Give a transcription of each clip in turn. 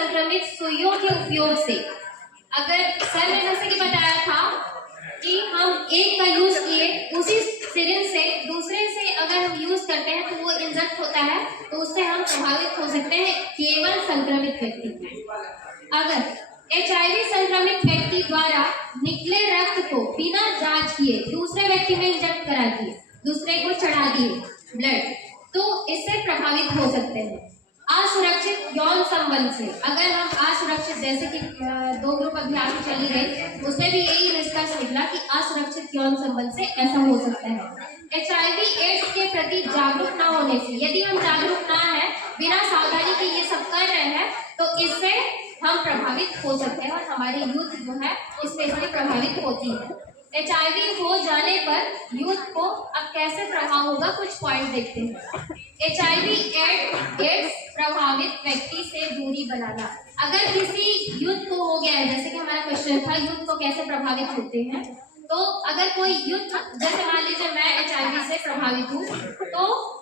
संक्रमित सुइयों के उपयोग से, अगर सर ने जैसे कि बताया था कि हम एक का यूज किए, उसी सिरिंज से दूसरे से अगर हम यूज करते हैं तो वो इंजेक्ट होता है, तो उससे हम प्रभावित हो सकते हैं केवल संक्रमित व्यक्ति। अगर HIV संक्रमित व्यक्ति द्वारा निकले रक्त को बिना जांच किए दूसरे व्यक्ति में इंजेक्ट करा दिए, दूसरे को चढ़ा दिए ब्लड, तो इससे प्रभावित हो सकते हैं। असुरक्षित यौन संबंध से, अगर हम असुरक्षित, जैसे कि 2 ग्रुप अभी आगे चली गई, उसमें भी यही निष्कर्ष निकला कि असुरक्षित यौन संबंध से ऐसा हो सकता है। HIV एड्स के प्रति जागरूक न होने से, यदि हम जागरूक ना है, बिना सावधानी के ये सब कर रहे हैं, तो इससे हम प्रभावित हो सकते हैं और हमारी यूथ जो है इसमें इससे प्रभावित होती है। HIV हो जाने पर यूथ को अब कैसे प्रभाव होगा, कुछ पॉइंट देखते हैं। HIV एड्स प्रभावित व्यक्ति से दूरी बनाना। अगर किसी यूथ को हो गया है, जैसे कि हमारा क्वेश्चन था यूथ को कैसे प्रभावित होते हैं, तो अगर कोई यूथ, जैसे मान लीजिए मैं HIV से प्रभावित हूँ, तो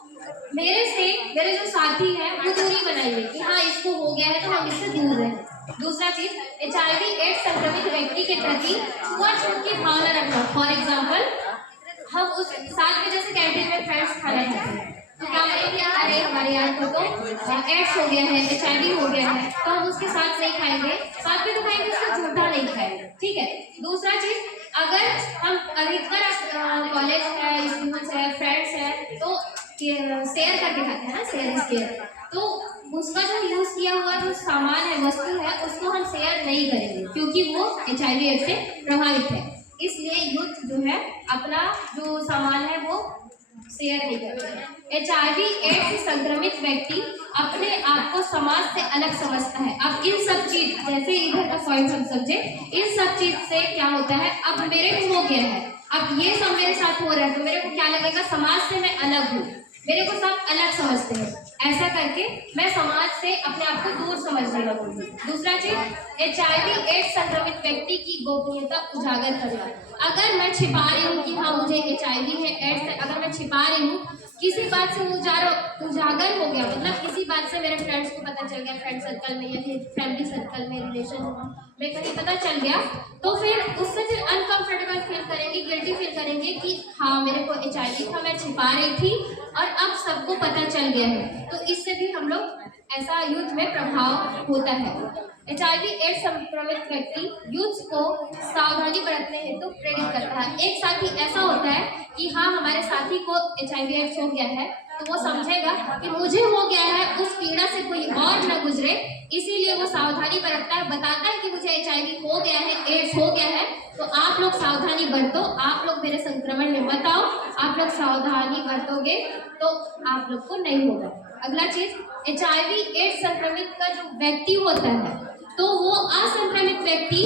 मेरे जो साथी है वो दूरी बनाएंगे कि हाँ इसको हो गया है तो हम इससे दूर रहें। दूसरा चीज, HIV एड्स संक्रमित व्यक्ति के प्रति छूट की भावना रखना। फॉर एग्जाम्पल, हम उस साथ में जैसे कैंटीन में फ्रेंड्स खाना खाते हैं, तो क्या बोलेंगे, अरे हमारे यार को तो एड्स हो गया है, HIV हो गया है, तो हम उसके साथ नहीं खाएंगे, साथ में तो खाएंगे, उसका झूठा नहीं खाएंगे, ठीक है। दूसरा चीज, अगर हम अधिकतर कॉलेज है, स्टूडेंट्स है, फ्रेंड्स है, तो शेयर करके खाते हैं ना, शेयर, तो उसका जो यूज किया हुआ जो सामान है, वस्तु है, उसको हम शेयर नहीं करेंगे क्योंकि वो HIV एड्स से प्रभावित है। इसलिए यूथ जो है अपना जो सामान है वो शेयर नहीं करते हैं। HIV एड्स संक्रमित व्यक्ति अपने आप को समाज से अलग समझता है। अब इन सब चीज, जैसे इधर का पॉइंट हम समझे, इन सब चीज से क्या होता है, अब मेरे को हो गया है, अब ये सब मेरे साथ हो रहा है, तो मेरे को क्या लगेगा, समाज से मैं अलग हूँ, मेरे को सब अलग समझते हैं। ऐसा करके मैं समाज से अपने आप को दूर समझने लगूंगी। दूसरा चीज, HIV एड्स संक्रमित व्यक्ति की गोपनीयता उजागर करना। अगर मैं छिपा रही हूँ कि हाँ मुझे HIV है, एड्स है, अगर मैं छिपा रही हूँ, किसी बात से उजागर हो गया, मतलब किसी बात से मेरे फ्रेंड्स को पता चल गया, फ्रेंड सर्कल में या फिर फैमिली सर्कल में, रिलेशन में कहीं पता चल गया, तो फिर उससे फिर अनकंफर्टेबल फील करेंगे, गिल्टी फील करेंगे कि हाँ मेरे को HIV था, मैं छिपा रही थी और अब सबको पता चल गया है। तो इससे भी हम लोग, ऐसा यूथ में प्रभाव होता है। HIV एड्स संक्रमित व्यक्ति यूथ को सावधानी बरतने हेतु प्रेरित करता है। एक साथी ऐसा होता है कि हाँ हमारे साथी को HIV एड्स हो गया है, तो वो समझेगा कि मुझे हो गया है, उस पीड़ा से कोई और न गुजरे, इसीलिए वो सावधानी बरतता है, बताता है कि मुझे HIV हो गया है, एड्स हो गया है, तो आप लोग सावधानी बरतो, आप लोग मेरे संक्रमण में मत आओ, आप लोग सावधानी बरतोगे तो आप लोग को नहीं होगा। अगला चीज, HIV एड्स संक्रमित का जो व्यक्ति होता है, तो वो असंक्रमित व्यक्ति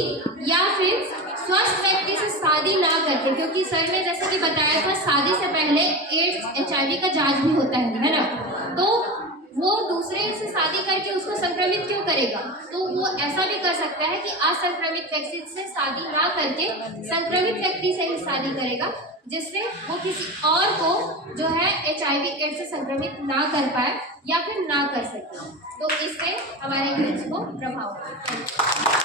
या फिर स्वस्थ व्यक्ति से शादी ना करके, क्योंकि सर ने जैसे कि बताया था शादी से पहले एड्स HIV का जांच भी होता है ना, तो वो दूसरे से शादी करके उसको संक्रमित क्यों करेगा, तो वो ऐसा भी कर सकता है कि असंक्रमित व्यक्ति से शादी ना करके संक्रमित व्यक्ति से ही शादी करेगा, जिससे वो किसी और को जो है HIV एड्स से संक्रमित ना कर पाए या फिर ना कर सके, तो इससे हमारे यूथ को प्रभाव होगा।